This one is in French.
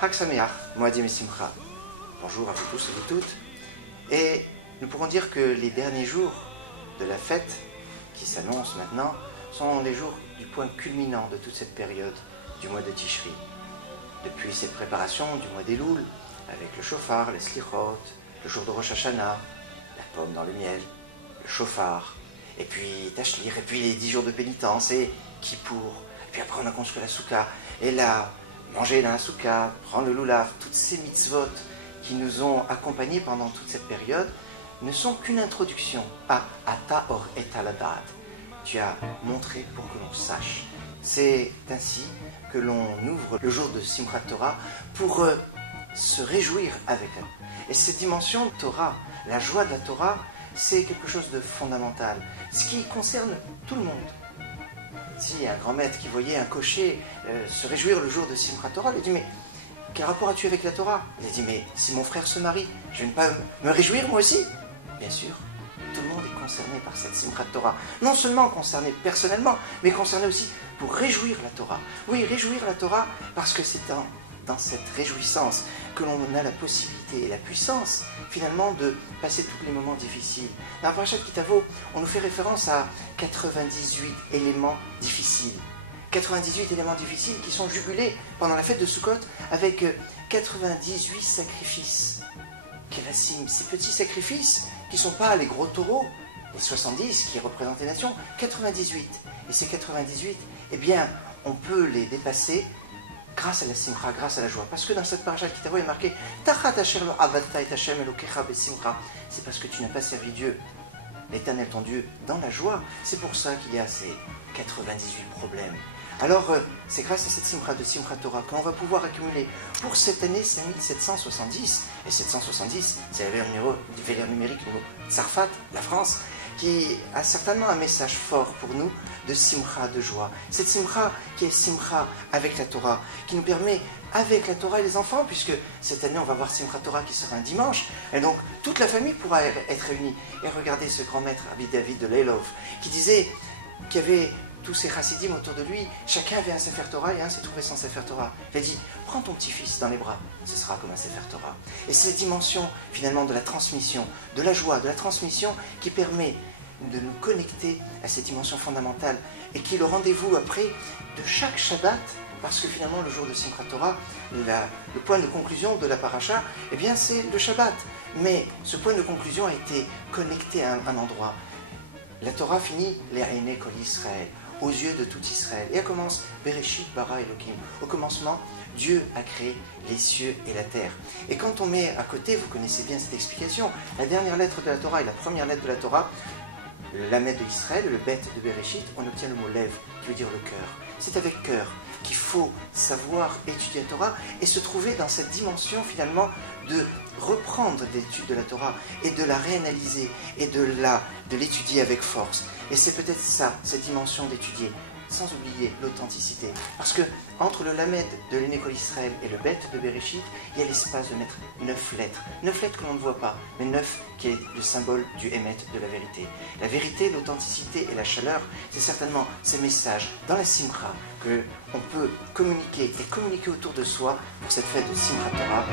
Chag Sameach, Moadim et Simcha. Bonjour à vous tous et vous toutes. Et nous pourrons dire que les derniers jours de la fête qui s'annonce maintenant sont les jours du point culminant de toute cette période du mois de Tishri. Depuis cette préparation du mois d'Elul, avec le shofar, les slichot, le jour de Rosh Hashanah, la pomme dans le miel, le shofar, et puis Tashlir, et puis les 10 jours de pénitence, et Kippour, et puis après on a construit la souka, et là, manger dans la souka, prendre le lulav, toutes ces mitzvot qui nous ont accompagnés pendant toute cette période ne sont qu'une introduction à Ata Or et Aladat. Tu as montré pour que l'on sache. C'est ainsi que l'on ouvre le jour de Simchat Torah pour se réjouir avec elle. Et cette dimension Torah, la joie de la Torah, c'est quelque chose de fondamental, ce qui concerne tout le monde. Si un grand maître qui voyait un cocher se réjouir le jour de Simchat Torah, lui dit « Mais quel rapport as-tu avec la Torah ?» Il a dit « Mais si mon frère se marie, je ne vais pas me réjouir moi aussi ?» Bien sûr, tout le monde est concerné par cette Simchat Torah. Non seulement concerné personnellement, mais concerné aussi pour réjouir la Torah. Oui, réjouir la Torah parce que c'est dans cette réjouissance que l'on a la possibilité et la puissance finalement de passer tous les moments difficiles. Dans la Parashat Ki Tavo, on nous fait référence à 98 éléments difficiles. 98 éléments difficiles qui sont jugulés pendant la fête de Sukkot avec 98 sacrifices. Kélassim, ces petits sacrifices qui ne sont pas les gros taureaux, les 70 qui représentent les nations, 98. Et ces 98, eh bien, on peut les dépasser grâce à la simcha, grâce à la joie. Parce que dans cette parashat Ki Tavo, il est marqué Tachat asher lo avadta et Hashem elokecha besimcha. C'est parce que tu n'as pas servi Dieu, l'Éternel ton Dieu, dans la joie. C'est pour ça qu'il y a ces 98 problèmes. Alors, c'est grâce à cette simcha de Simchat Torah qu'on va pouvoir accumuler pour cette année 5770. Et 770, c'est la valeur numérique de Tsarfat, la France, qui a certainement un message fort pour nous de simcha, de joie. Cette simcha qui est simcha avec la Torah, qui nous permet, avec la Torah et les enfants, puisque cette année on va voir Simchat Torah qui sera un dimanche, et donc toute la famille pourra être réunie. Et regardez ce grand maître, Rabbi David de Leilov, qui disait qu'il y avait tous ces chassidim autour de lui, chacun avait un Sefer Torah et un s'est trouvé sans Sefer Torah. Il a dit, prends ton petit-fils dans les bras, ce sera comme un Sefer Torah. Et c'est cette dimension finalement de la transmission, de la joie, de la transmission qui permet de nous connecter à cette dimension fondamentale et qui est le rendez-vous après de chaque Shabbat, parce que finalement le jour de Simchat Torah, le point de conclusion de la paracha, eh bien c'est le Shabbat. Mais ce point de conclusion a été connecté à un endroit. La Torah finit les Aïné Kol Israël, aux yeux de tout Israël. Et elle commence Bereshit bara Elohim. Au commencement, Dieu a créé les cieux et la terre. Et quand on met à côté, vous connaissez bien cette explication, la dernière lettre de la Torah et la première lettre de la Torah, le lamed de Israël, le bet de Bereshit, on obtient le mot lev, qui veut dire le cœur. C'est avec cœur qu'il faut savoir étudier la Torah et se trouver dans cette dimension finalement de reprendre l'étude de la Torah et de la réanalyser et de l'étudier avec force. Et c'est peut-être ça, cette dimension d'étudier, sans oublier l'authenticité. Parce que entre le lamed de l'Énécole Israël et le bet de Bereshit, il y a l'espace de mettre 9 lettres. 9 lettres que l'on ne voit pas, mais 9 qui est le symbole du émet, de la vérité. La vérité, l'authenticité et la chaleur, c'est certainement ces messages dans la simcha que on peut communiquer et communiquer autour de soi pour cette fête de Simchat Torah.